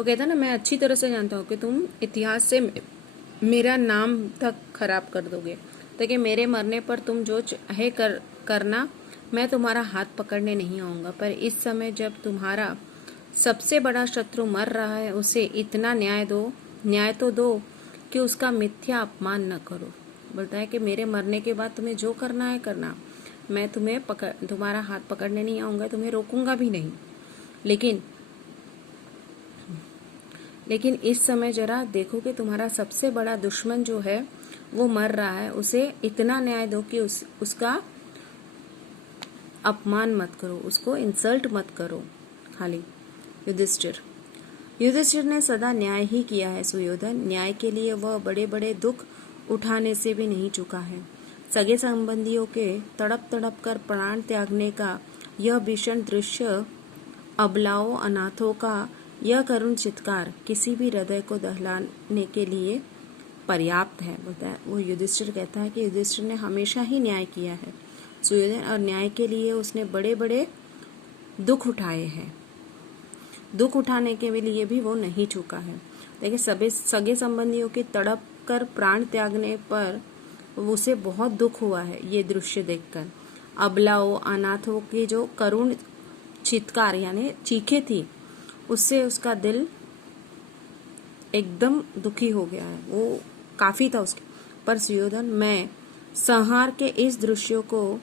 वो कहता ना, मैं अच्छी तरह से जानता हूँ कि तुम इतिहास से मेरा नाम तक खराब कर दोगे, ताकि मेरे मरने पर तुम जो चाहे करना, मैं तुम्हारा हाथ पकड़ने नहीं आऊंगा। पर इस समय जब तुम्हारा सबसे बड़ा शत्रु मर रहा है, उसे इतना न्याय तो दो कि उसका मिथ्या अपमान न करो। बोलता है कि मेरे मरने के बाद तुम्हें जो करना है करना, मैं तुम्हारा हाथ पकड़ने नहीं आऊंगा, तुम्हें रोकूंगा भी नहीं। लेकिन इस समय जरा देखो कि तुम्हारा सबसे बड़ा दुश्मन जो है वो मर रहा है, उसे इतना न्याय दो कि उसका अपमान मत करो, उसको इंसल्ट मत करो खाली। युधिष्ठिर ने सदा न्याय ही किया है सुयोधन। न्याय के लिए वह बड़े बड़े दुख उठाने से भी नहीं चूका है। सगे संबंधियों के तड़प तड़प कर प्राण त्यागने का यह भीषण दृश्य, अबलाओं अनाथों का यह करुण चित्कार किसी भी हृदय को दहलाने के लिए पर्याप्त है। बताया वो युधिष्ठिर कहता है कि युधिष्ठिर ने हमेशा ही न्याय किया है सुयोधन, और न्याय के लिए उसने बड़े बड़े दुख उठाए हैं। दुख उठाने के लिए भी वो नहीं चूका है। देखिए, सगे संबंधियों के तड़प कर प्राण त्यागने पर उसे बहुत दुख हुआ है ये दृश्य देखकर। अबलाओं अनाथों की जो करुण चित्कार यानी चीखे थी, उससे उसका दिल एकदम दुखी हो गया है, वो काफी था उसके। पर सुयोधन मैं संहार के इस दृश्यों को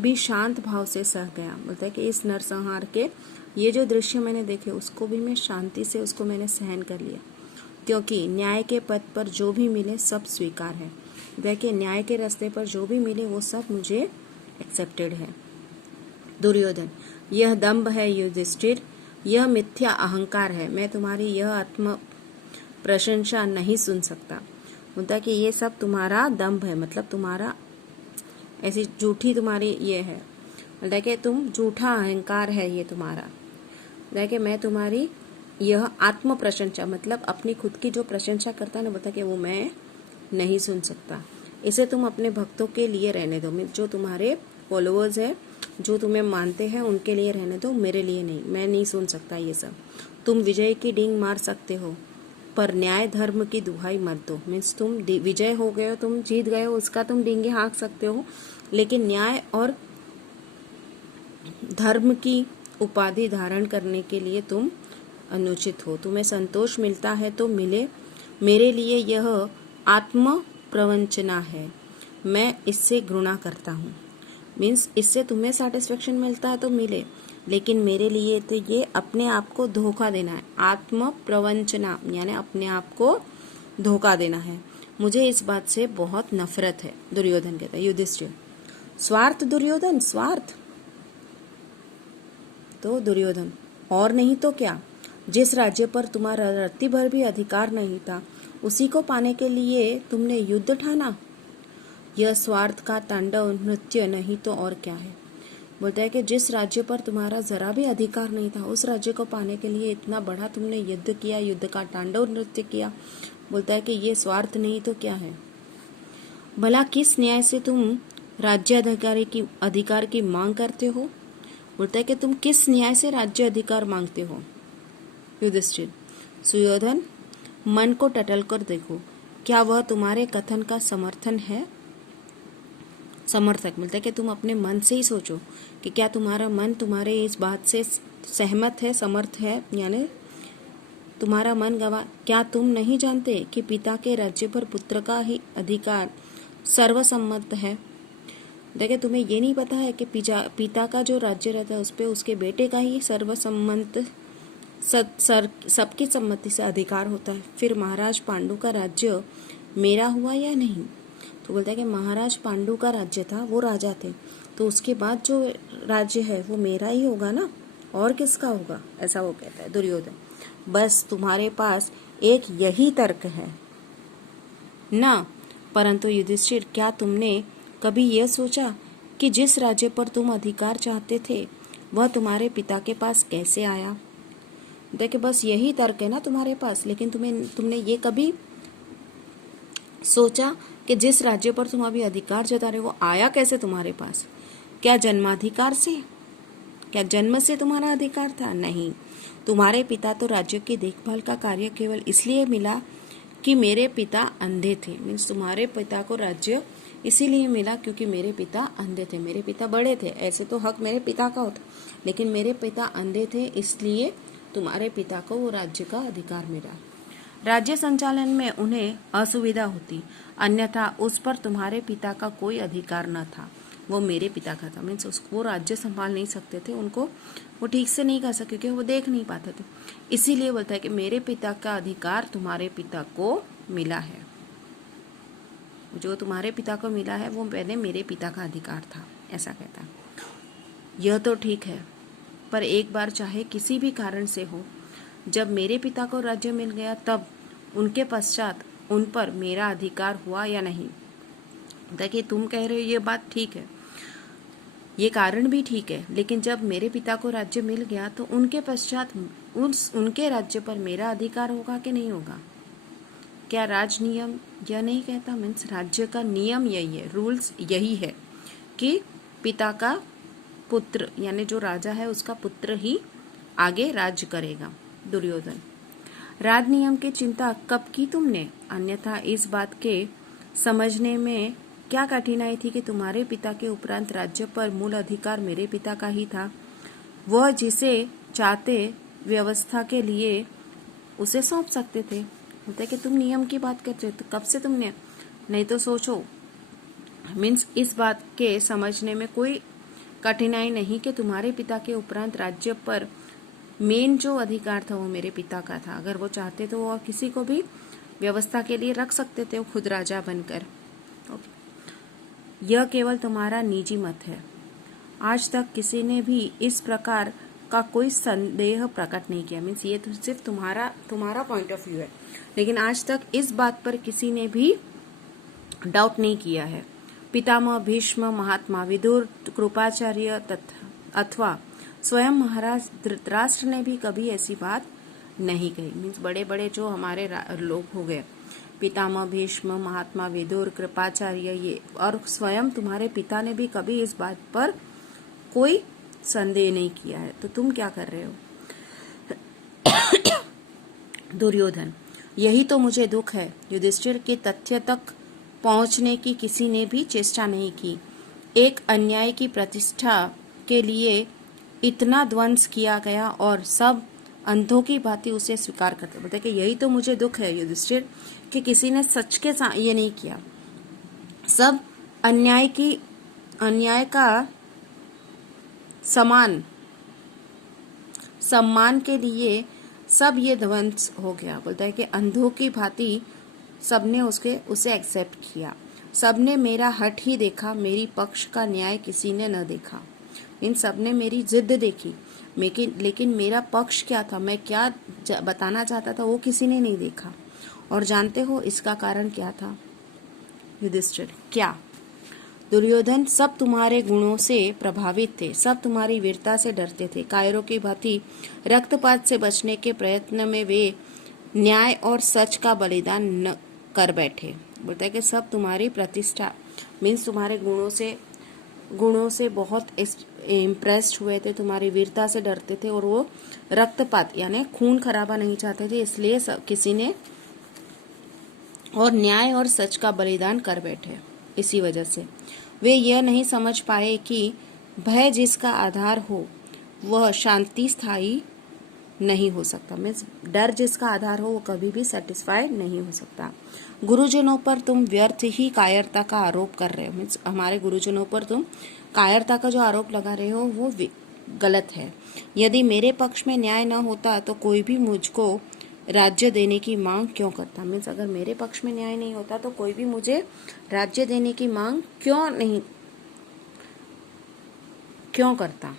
भी शांत भाव से सह गया। बोलता है कि इस नरसंहार के ये जो दृश्य मैंने देखे, उसको भी मैं शांति से उसको मैंने सहन कर लिया, क्योंकि न्याय के पथ पर जो भी मिले सब स्वीकार है। देखिए, न्याय के रास्ते पर जो भी मिले वो सब मुझे एक्सेप्टेड है। दुर्योधन, यह दंभ है युधिष्ठिर, यह मिथ्या अहंकार है। मैं तुम्हारी यह आत्म प्रशंसा नहीं सुन सकता। बोलता कि ये सब तुम्हारा दंभ है, मतलब तुम्हारा ऐसी झूठी तुम्हारी ये है। बोलता कि तुम झूठा अहंकार है ये तुम्हारा। देखिए, मैं तुम्हारी यह आत्म प्रशंसा, मतलब अपनी खुद की जो प्रशंसा करता है ना, बोलता कि वो मैं नहीं सुन सकता। इसे तुम अपने भक्तों के लिए रहने दो, जो तुम्हारे फॉलोअर्स है, जो तुम्हें मानते हैं उनके लिए रहने दो, मेरे लिए नहीं। मैं नहीं सुन सकता ये सब। तुम विजय की डींग मार सकते हो, पर न्याय धर्म की दुहाई मत दो। मीन्स तुम विजय हो गए हो, तुम जीत गए हो, उसका तुम डींगे हाँक सकते हो, लेकिन न्याय और धर्म की उपाधि धारण करने के लिए तुम अनुचित हो। तुम्हें संतोष मिलता है तो मिले, मेरे लिए यह आत्म प्रवंचना है, मैं इससे घृणा करता हूँ। मीन्स इससे तुम्हें सेटिस्फेक्शन मिलता है तो मिले, लेकिन मेरे लिए तो ये अपने आप को धोखा देना है। आत्म प्रवंचना यानी अपने आप को धोखा देना है। मुझे इस बात से बहुत नफरत है। दुर्योधन कहता है युधिष्ठिर, स्वार्थ दुर्योधन, स्वार्थ। तो दुर्योधन, और नहीं तो क्या, जिस राज्य पर तुम्हारा रत्ती भर भी अधिकार नहीं था, उसी को पाने के लिए तुमने युद्ध ठाना। यह स्वार्थ का तांडव नृत्य नहीं तो और क्या है। बोलता है कि जिस राज्य पर तुम्हारा जरा भी अधिकार नहीं था, उस राज्य को पाने के लिए इतना बड़ा तुमने युद्ध किया, युद्ध का तांडव नृत्य किया। बोलता है कि ये स्वार्थ नहीं तो क्या है। भला किस न्याय से तुम राज्य अधिकार की मांग करते हो। बोलता है कि तुम किस न्याय से राज्य अधिकार मांगते हो। युधिष्ठिर, सुयोधन, मन को टटल कर देखो, क्या वह तुम्हारे कथन का समर्थक। मिलता है कि तुम अपने मन से ही सोचो कि क्या तुम्हारा मन तुम्हारे इस बात से सहमत है, समर्थ है, यानी तुम्हारा मन गवा। क्या तुम नहीं जानते कि पिता के राज्य पर पुत्र का ही अधिकार सर्वसम्मत है। देखिए, तुम्हें ये नहीं पता है कि पिता का जो राज्य रहता है उस पर उसके बेटे का ही सर्वसम्मत सबकी सम्मति से अधिकार होता है। फिर महाराज पांडु का राज्य मेरा हुआ या नहीं। तो बोलता है कि महाराज पांडु का राज्य था, वो राजा थे, तो उसके बाद जो राज्य है वो मेरा ही होगा ना, और किसका होगा, ऐसा वो कहता है दुर्योधन। बस तुम्हारे पास एक यही तर्क है ना। परंतु युधिष्ठिर, क्या तुमने कभी यह सोचा कि जिस राज्य पर तुम अधिकार चाहते थे वह तुम्हारे पिता के पास कैसे आया। देखिए, बस यही तर्क है ना तुम्हारे पास, लेकिन तुमने ये कभी सोचा कि जिस राज्य पर तुम अभी अधिकार जता रहे हो वो आया कैसे तुम्हारे पास। क्या जन्माधिकार से, क्या जन्म से तुम्हारा अधिकार था। नहीं, तुम्हारे पिता तो राज्य की देखभाल का कार्य केवल इसलिए मिला कि मेरे पिता अंधे थे। मीन्स तुम्हारे पिता को राज्य इसीलिए मिला क्योंकि मेरे पिता अंधे थे। मेरे पिता बड़े थे, ऐसे तो हक मेरे पिता का होता, लेकिन मेरे पिता अंधे थे, इसलिए तुम्हारे पिता को वो राज्य का अधिकार मिला। राज्य संचालन में उन्हें असुविधा होती, अन्यथा उस पर तुम्हारे पिता का कोई अधिकार न था, वो मेरे पिता का था। मीन्स उसको वो राज्य संभाल नहीं सकते थे, उनको वो ठीक से नहीं कर सकते क्योंकि वो देख नहीं पाते थे। इसीलिए बोलता है कि मेरे पिता का अधिकार तुम्हारे पिता को मिला है। जो तुम्हारे पिता को मिला है वो पहले मेरे पिता का अधिकार था, ऐसा कहता है। यह तो ठीक है, पर एक बार चाहे किसी भी कारण से हो, जब मेरे पिता को राज्य मिल गया तब उनके पश्चात उन पर मेरा अधिकार हुआ या नहीं। देखिए तुम कह रहे हो ये बात ठीक है, ये कारण भी ठीक है, लेकिन जब मेरे पिता को राज्य मिल गया तो उनके पश्चात उनके राज्य पर मेरा अधिकार होगा कि नहीं होगा। क्या राज नियम यह नहीं कहता, मीन्स राज्य का नियम यही है, रूल्स यही है कि पिता का पुत्र यानी जो राजा है उसका पुत्र ही आगे राज्य करेगा। दुर्योधन, राज नियम की चिंता कब की तुमने? अन्यथा इस बात के समझने में क्या कठिनाई थी कि तुम्हारे पिता के उपरांत राज्य पर मूल अधिकार मेरे पिता का ही था। वह जिसे चाहते व्यवस्था के लिए उसे सौंप सकते थे। होता है कि तुम नियम की बात करते हो तो कब से तुमने नहीं तो सोचो। मीन्स इस बात के समझने में कोई कठिनाई नहीं कि तुम्हारे पिता के उपरांत राज्य पर मेन जो अधिकार था वो मेरे पिता का था। अगर वो चाहते तो वो किसी को भी व्यवस्था के लिए रख सकते थे, वो खुद राजा बनकर। यह केवल तुम्हारा निजी मत है। आज तक किसी ने भी इस प्रकार का कोई संदेह प्रकट नहीं किया। मीन्स ये तो सिर्फ तुम्हारा पॉइंट ऑफ व्यू है, लेकिन आज तक इस बात पर किसी ने भी डाउट नहीं किया है। पितामह भीष्म, महात्मा विदुर, कृपाचार्य अथवा स्वयं महाराज धृतराष्ट्र ने भी कभी ऐसी बात नहीं कही। मीन्स बड़े बड़े जो हमारे लोग हो गए, पितामह भीष्म, महात्मा विदुर, कृपाचार्य, ये और स्वयं तुम्हारे पिता ने भी कभी इस बात पर कोई संदेह नहीं किया है। तो तुम क्या कर रहे हो? दुर्योधन, यही तो मुझे दुख है। युधिष्ठिर के तथ्य तक पहुंचने की किसी ने भी चेष्टा नहीं की। एक अन्याय की प्रतिष्ठा के लिए इतना ध्वंस किया गया और सब अंधों की भांति उसे स्वीकार करते। बोलते कि यही तो मुझे दुख है युधिष्ठिर कि किसी ने सच के ये नहीं किया। सब अन्याय का सम्मान के लिए सब ये ध्वंस हो गया। बोलता है कि अंधों की भांति सबने उसे एक्सेप्ट किया। सबने मेरा हट ही देखा, मेरी पक्ष का न्याय किसी ने न देखा। इन सबने मेरी जिद देखी, लेकिन मेरा पक्ष क्या था, मैं क्या बताना चाहता था, वो किसी ने नहीं देखा। और जानते हो इसका कारण क्या था? युधिष्ठिर, क्या? दुर्योधन, सब तुम्हारे गुणों से प्रभावित थे, सब तुम्हारी वीरता से डरते थे। कायरों की भांति रक्तपात से बचने के प्रयत्न में वे न्याय और सच का बलिदान न कर बैठे। बोलता है कि सब तुम्हारी प्रतिष्ठा मीन्स तुम्हारे गुणों से बहुत इम्प्रेस्ड हुए थे, तुम्हारी वीरता से डरते थे और वो रक्तपात यानी खून खराबा नहीं चाहते थे, इसलिए किसी ने और न्याय और सच का बलिदान कर बैठे। इसी वजह से वे यह नहीं समझ पाए कि भय जिसका आधार हो वह शांति स्थायी नहीं हो सकता। मीन्स डर जिसका आधार हो वो कभी भी सेटिस्फाई नहीं हो सकता। गुरुजनों पर तुम व्यर्थ ही कायरता का आरोप कर रहे हो। मीन्स हमारे गुरुजनों पर तुम कायरता का जो आरोप लगा रहे हो वो गलत है। यदि मेरे पक्ष में न्याय न होता तो कोई भी मुझको राज्य देने की मांग क्यों करता। मीन्स अगर मेरे पक्ष में न्याय नहीं होता तो कोई भी मुझे राज्य देने की मांग क्यों करता।